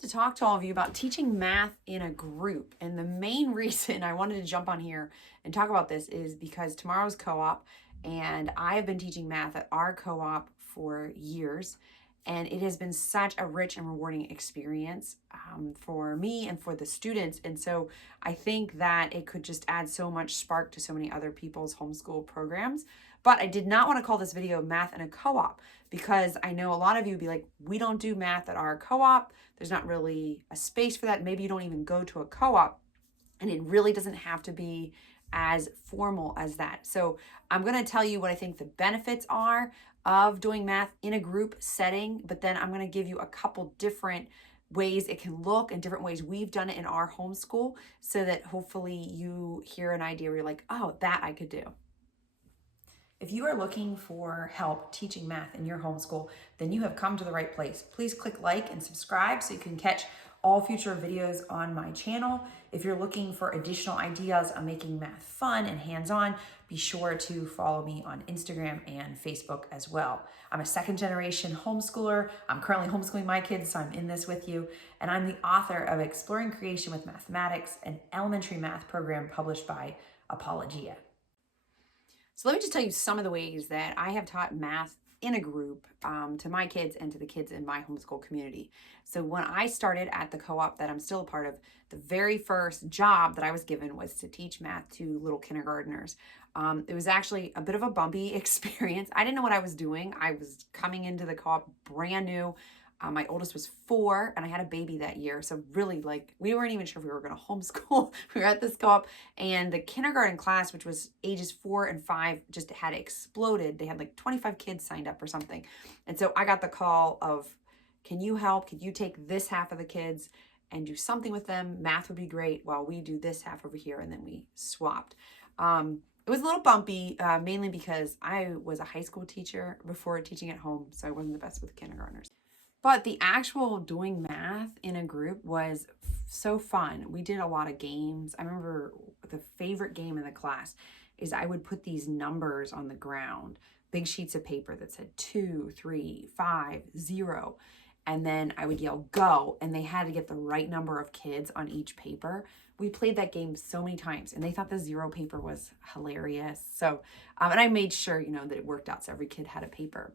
to talk to all of you about teaching math in a group. And the main reason I wanted to jump on here and talk about this is because tomorrow's co-op, and I have been teaching math at our co-op for years. And it has been such a rich and rewarding experience for me and for the students. And so I think that it could just add so much spark to so many other people's homeschool programs. But I did not want to call this video Math in a Co-op because I know a lot of you would be like, we don't do math at our co-op. There's not really a space for that. Maybe you don't even go to a co-op, and it really doesn't have to be as formal as that. So I'm going to tell you what I think the benefits are of doing math in a group setting, but then I'm going to give you a couple different ways it can look and different ways we've done it in our homeschool so that hopefully you hear an idea where you're like, oh, that I could do. If you are looking for help teaching math in your homeschool, then you have come to the right place. Please click like and subscribe so you can catch all future videos on my channel. If you're looking for additional ideas on making math fun and hands-on, be sure to follow me on Instagram and Facebook as well. I'm a second-generation homeschooler. I'm currently homeschooling my kids, so I'm in this with you. And I'm the author of Exploring Creation with Mathematics, an elementary math program published by Apologia. So let me just tell you some of the ways that I have taught math in a group to my kids and to the kids in my homeschool community. So when I started at the co-op that I'm still a part of, the very first job that I was given was to teach math to little kindergartners. It was actually a bit of a bumpy experience. I didn't know what I was doing. I was coming into the co-op brand new. My oldest was 4 and I had a baby that year. So really, like, we weren't even sure if we were going to homeschool. We were at this co-op, and the kindergarten class, which was ages 4 and 5, just had exploded. They had like 25 kids signed up or something. And so I got the call of, can you help? Could you take this half of the kids and do something with them? Math would be great while we do this half over here. And then we swapped. It was a little bumpy, mainly because I was a high school teacher before teaching at home. So I wasn't the best with kindergartners. But the actual doing math in a group was so fun. We did a lot of games. I remember the favorite game in the class is I would put these numbers on the ground, big sheets of paper that said 2, 3, 5, 0. And then I would yell, go, and they had to get the right number of kids on each paper. We played that game so many times, and they thought the 0 paper was hilarious. So, and I made sure, that it worked out so every kid had a paper.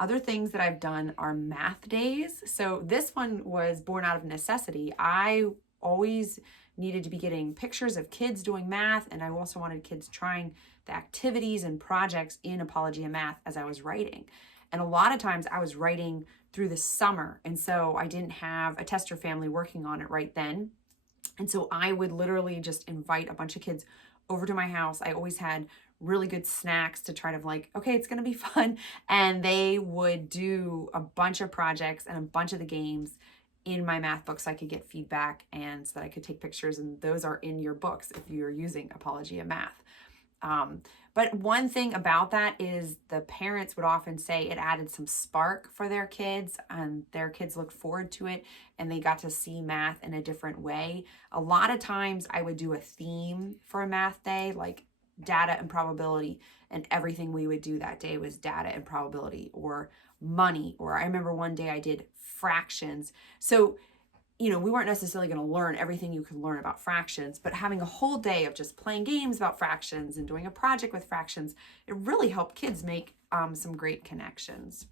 Other things that I've done are math days. So this one was born out of necessity. I always needed to be getting pictures of kids doing math, and I also wanted kids trying the activities and projects in Apologia Math as I was writing. And a lot of times I was writing through the summer, and so I didn't have a tester family working on it right then. And so I would literally just invite a bunch of kids over to my house. I always had really good snacks to try to okay, it's gonna be fun. And they would do a bunch of projects and a bunch of the games in my math book so I could get feedback and so that I could take pictures, and those are in your books if you're using Apologia Math. But one thing about that is the parents would often say it added some spark for their kids, and their kids looked forward to it and they got to see math in a different way. A lot of times I would do a theme for a math day, like data and probability, and everything we would do that day was data and probability, or money, or I remember one day I did fractions. So we weren't necessarily going to learn everything you can learn about fractions, but having a whole day of just playing games about fractions and doing a project with fractions, it really helped kids make some great connections.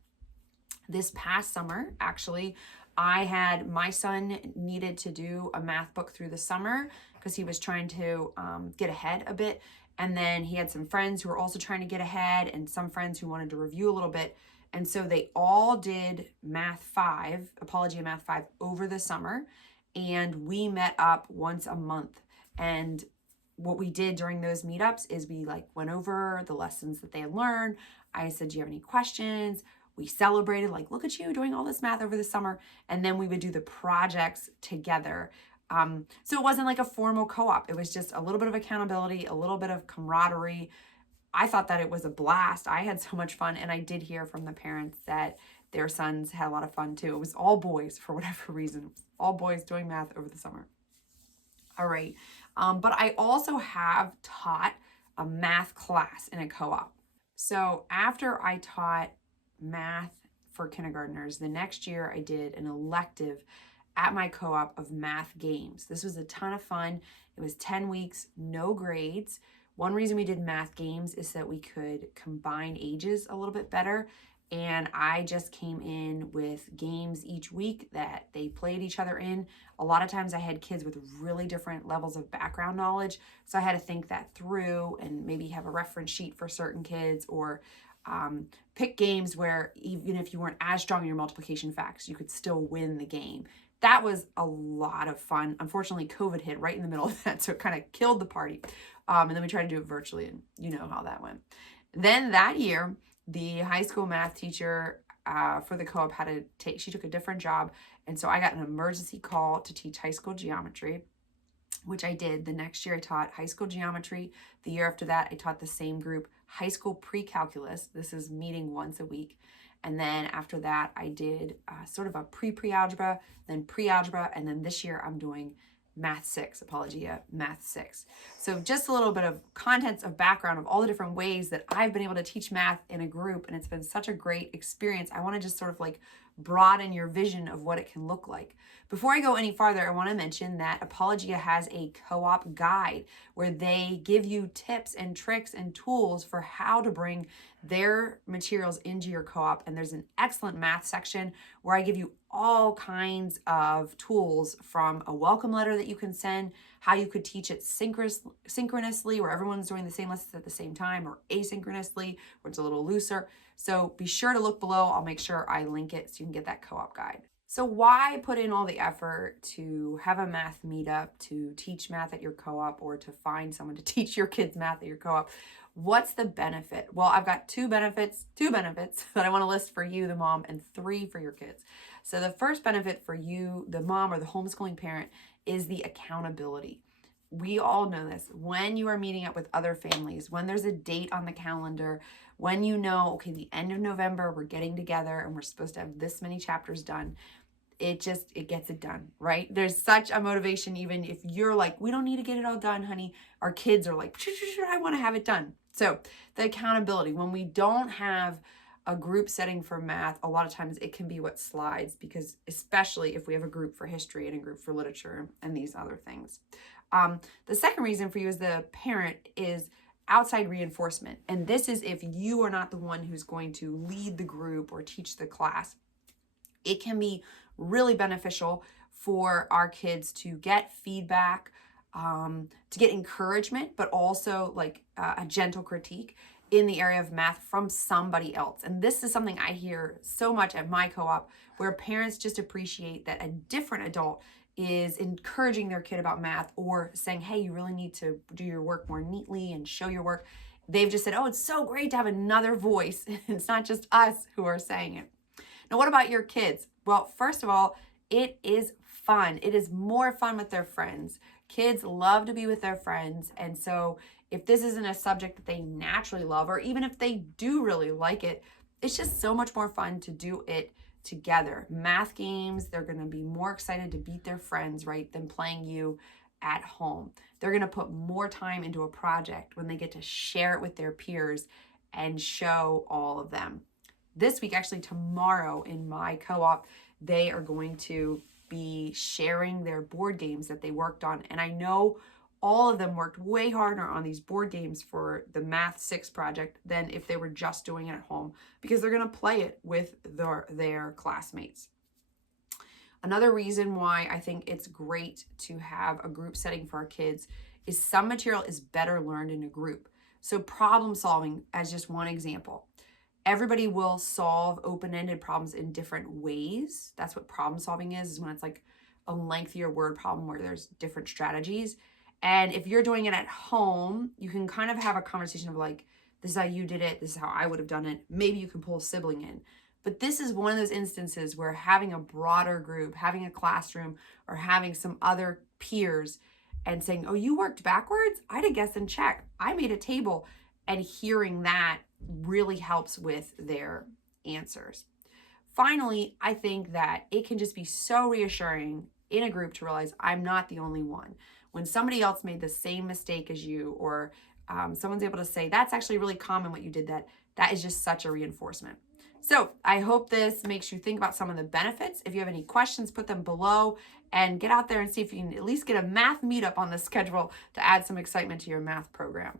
This past summer, actually, my son needed to do a math book through the summer because he was trying to get ahead a bit. And then he had some friends who were also trying to get ahead, and some friends who wanted to review a little bit. And so they all did Math 5, Apologia Math 5 over the summer, and we met up once a month. And what we did during those meetups is we went over the lessons that they had learned. I said, do you have any questions? We celebrated, look at you doing all this math over the summer. And then we would do the projects together. So it wasn't like a formal co-op. It was just a little bit of accountability, a little bit of camaraderie. I thought that it was a blast. I had so much fun, and I did hear from the parents that their sons had a lot of fun too. It was all boys for whatever reason. All boys doing math over the summer. All right. But I also have taught a math class in a co-op. So after I taught math for kindergartners, the next year I did an elective at my co-op of math games. This was a ton of fun. It was 10 weeks, no grades. One reason we did math games is that we could combine ages a little bit better. And I just came in with games each week that they played each other in. A lot of times I had kids with really different levels of background knowledge. So I had to think that through and maybe have a reference sheet for certain kids, or pick games where even if you weren't as strong in your multiplication facts, you could still win the game. That was a lot of fun. Unfortunately, COVID hit right in the middle of that, so it kind of killed the party. And then we tried to do it virtually, and you know how that went. Then that year, the high school math teacher for the co-op she took a different job. And so I got an emergency call to teach high school geometry, which I did. The next year I taught high school geometry. The year after that, I taught the same group high school pre-calculus. This is meeting once a week. And then after that, I did sort of a pre-algebra, then pre-algebra, and then this year I'm doing Math 6, Apologia, Math 6. So just a little bit of contents of background of all the different ways that I've been able to teach math in a group, and it's been such a great experience. I want to just sort of like broaden your vision of what it can look like. Before I go any farther, I want to mention that Apologia has a co-op guide where they give you tips and tricks and tools for how to bring their materials into your co-op. And there's an excellent math section where I give you all kinds of tools, from a welcome letter that you can send, how you could teach it synchronously, where everyone's doing the same lessons at the same time, or asynchronously, where it's a little looser. So be sure to look below. I'll make sure I link it so you can get that co-op guide. So why put in all the effort to have a math meetup, to teach math at your co-op, or to find someone to teach your kids math at your co-op? What's the benefit? Well, I've got two benefits that I want to list for you, the mom, and 3 for your kids. So the first benefit for you, the mom or the homeschooling parent, is the accountability. We all know this. When you are meeting up with other families, when there's a date on the calendar, when you know, okay, the end of November, we're getting together and we're supposed to have this many chapters done, it gets it done, right? There's such a motivation. Even if you're like, we don't need to get it all done, honey. Our kids are like, I want to have it done. So the accountability, when we don't have a group setting for math, a lot of times it can be what slides, because especially if we have a group for history and a group for literature and these other things. The second reason for you as the parent is outside reinforcement. And this is if you are not the one who's going to lead the group or teach the class. It can be really beneficial for our kids to get feedback, to get encouragement, but also like a gentle critique in the area of math from somebody else. And this is something I hear so much at my co-op, where parents just appreciate that a different adult is encouraging their kid about math, or saying, hey, you really need to do your work more neatly and show your work. They've just said, oh, it's so great to have another voice. It's not just us who are saying it. Now, what about your kids? Well, first of all, it is fun. It is more fun with their friends. Kids love to be with their friends. And so if this isn't a subject that they naturally love, or even if they do really like it, it's just so much more fun to do it together. Math games, they're going to be more excited to beat their friends, right, than playing you at home. They're going to put more time into a project when they get to share it with their peers and show all of them. This week, actually tomorrow in my co-op, they are going to be sharing their board games that they worked on. And I know all of them worked way harder on these board games for the Math 6 project than if they were just doing it at home, because they're going to play it with their classmates. Another reason why I think it's great to have a group setting for our kids is some material is better learned in a group. So problem solving, as just one example. Everybody will solve open-ended problems in different ways. That's what problem solving is when it's like a lengthier word problem where there's different strategies. And if you're doing it at home, you can kind of have a conversation of like, this is how you did it, this is how I would have done it. Maybe you can pull a sibling in. But this is one of those instances where having a broader group, having a classroom, or having some other peers and saying, oh, you worked backwards? I did guess and check. I made a table. And hearing that really helps with their answers. Finally, I think that it can just be so reassuring in a group to realize I'm not the only one. When somebody else made the same mistake as you, or someone's able to say, that's actually really common what you did, that is just such a reinforcement. So I hope this makes you think about some of the benefits. If you have any questions, put them below and get out there and see if you can at least get a math meetup on the schedule to add some excitement to your math program.